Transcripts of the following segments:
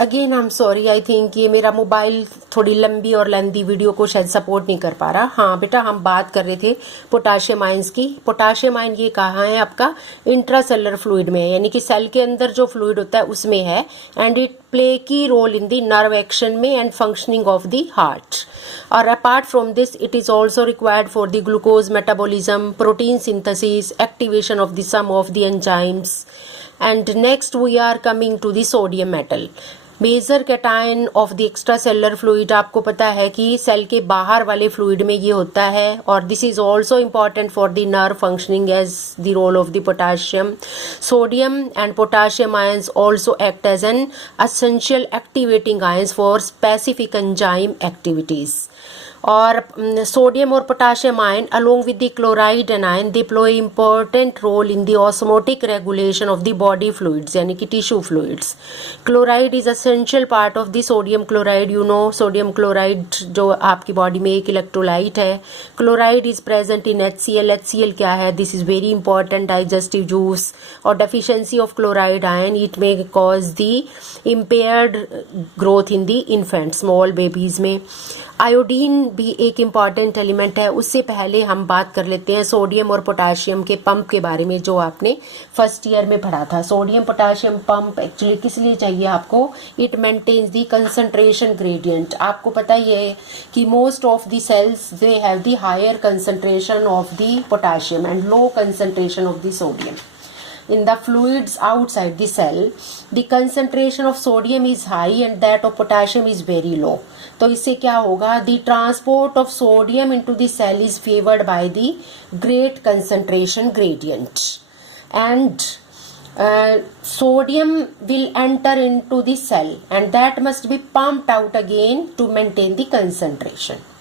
Again I am sorry, I think ये मेरा mobile थोड़ी लंबी और लेंदी वीडियो को शायद सपोर्ट नहीं कर पा रहा। हाँ बेटा, हम बात कर रहे थे पोटाशियम आयंस की। पोटाशियम आयन ये कहाँ है आपका? इंट्रासेलुलर फ्लूइड में है, यानी कि सेल के अंदर जो फ्लूइड होता है उसमें है। And it play key role in the nerve action में and functioning of the heart. और apart from this it is also required for the glucose metabolism, protein synthesis, activation of the some of the enzymes. And next we are coming to the sodium metal. Major cation of the extra cellular fluid, आपको पता है कि cell के बाहर वाले fluid में ये होता है। और this is also important for the nerve functioning as the role of the potassium. Sodium and potassium ions also act as an essential activating ions for specific enzyme activities. और sodium और potassium ion along with the chloride anion they play important role in the osmotic regulation of the body fluids, यानी कि tissue fluids. Chloride is essential part of the sodium chloride. You know sodium chloride जो आपकी body में एक electrolyte है। Chloride is present in HCl। HCl क्या है? This is very important digestive juice. और deficiency of chloride ion it may cause the impaired growth in the infant, small babies में। Iodine भी एक इम्पॉर्टेंट एलिमेंट है। उससे पहले हम बात कर लेते हैं सोडियम और पोटाशियम के पंप के बारे में, जो आपने फर्स्ट ईयर में पढ़ा था। सोडियम पोटाशियम पंप एक्चुअली किस लिए चाहिए आपको? It maintains the concentration gradient. आपको पता ही है कि most of the cells they have the higher concentration of the potassium and low concentration of the sodium. In the fluids outside the cell, the concentration of sodium is high and that of potassium is very low. तो इससे क्या होगा? The transport of sodium into the cell is favored by the great concentration gradient, and sodium will enter into the cell and that must be pumped out again to maintain the concentration.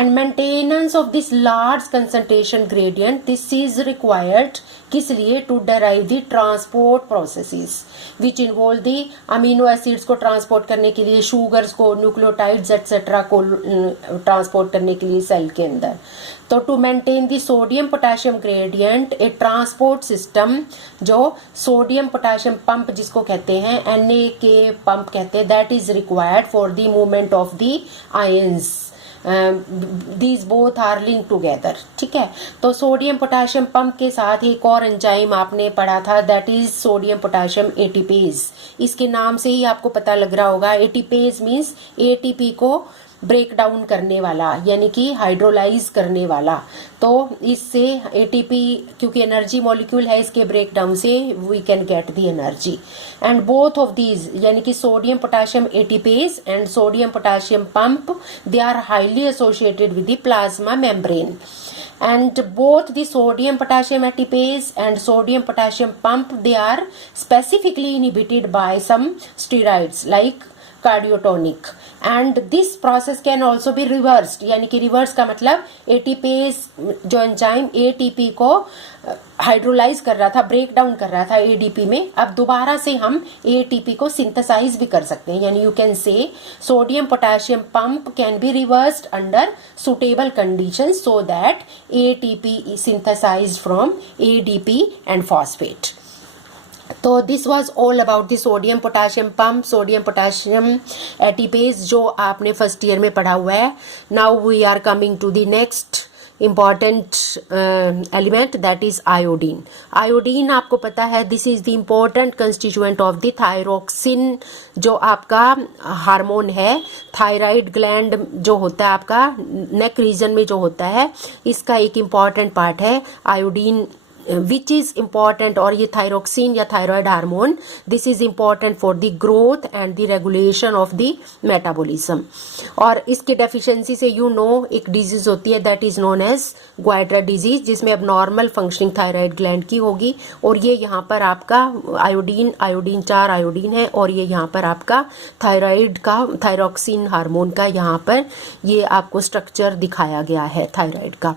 And maintenance of this large concentration gradient, this is required किस लिए? To derive the transport processes which involve the amino acids को transport करने के लिए, sugars को, nucleotides etcetera को transport करने के लिए सेल के अंदर। तो to maintain the sodium potassium gradient, a transport system जो सोडियम पोटाशियम पंप जिसको कहते हैं, Na के पंप कहते हैं, that is required for the movement of the ions. These both are link together. ठीक है, तो सोडियम पोटाशियम पंप के साथ एक और एंजाइम आपने पढ़ा था, that is sodium potassium ATPase. इसके नाम से ही आपको पता लग रहा होगा, एटीपेज मीन्स एटीपी को ब्रेक डाउन करने वाला, यानी कि हाइड्रोलाइज करने वाला। तो इससे एटीपी, क्योंकि एनर्जी मॉलिक्यूल है, इसके ब्रेक डाउन से we can get the energy. And both of these, यानी कि sodium potassium ATPase and sodium potassium pump, they are highly associated with the plasma membrane. And both the sodium potassium ATPase and sodium potassium pump, they are specifically inhibited by some steroids like cardiotonic. And this process can also be reversed, यानी कि reverse का मतलब ATPase जो enzyme ATP को hydrolyse कर रहा था, break down कर रहा था एडीपी में, अब दोबारा से हम एटीपी को सिंथेसाइज भी कर सकते हैं। यानी you can say sodium potassium pump can be reversed under suitable condition so that ATP is synthesized from ADP and phosphate. तो this was all about the sodium potassium pump, sodium potassium ATPase जो आपने first year में पढ़ा हुआ है। Now we are coming to the next important element, that is iodine. Iodine आपको पता है, this is the important constituent of the thyroxine, जो आपका हार्मोन है। थायराइड ग्लैंड जो होता है आपका नेक रीजन में जो होता है, इसका एक इम्पॉर्टेंट पार्ट है आयोडीन, विच इज इम्पॉर्टेंट। और ये थायरोक्सिन या thyroid hormone, this is important for the growth and the regulation of the metabolism. और इसके डेफिशिएंसी से यू नो एक डिजीज होती है, that is known as goitre disease, जिसमें अब नॉर्मल फंक्शनिंग थायराइड ग्लैंड की होगी। और ये यहाँ पर आपका आयोडीन, आयोडीन 4 आयोडीन है, और ये यहाँ पर आपका थायराइड का, थायरोक्सिन हार्मोन का यहाँ पर ये आपको स्ट्रक्चर दिखाया गया है थायराइड का।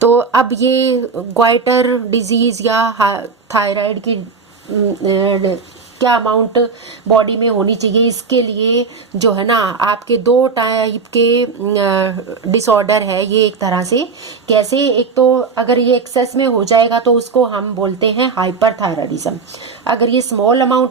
तो अब ये ग्वाइटर डिजीज या थायराइड की क्या अमाउंट बॉडी में होनी चाहिए, इसके लिए जो है ना आपके 2 टाइप के डिसऑर्डर है ये एक तरह से। कैसे? एक तो अगर ये एक्सेस में हो जाएगा तो उसको हम बोलते हैं हाइपरथायराइडिज्म। अगर ये स्मॉल अमाउंट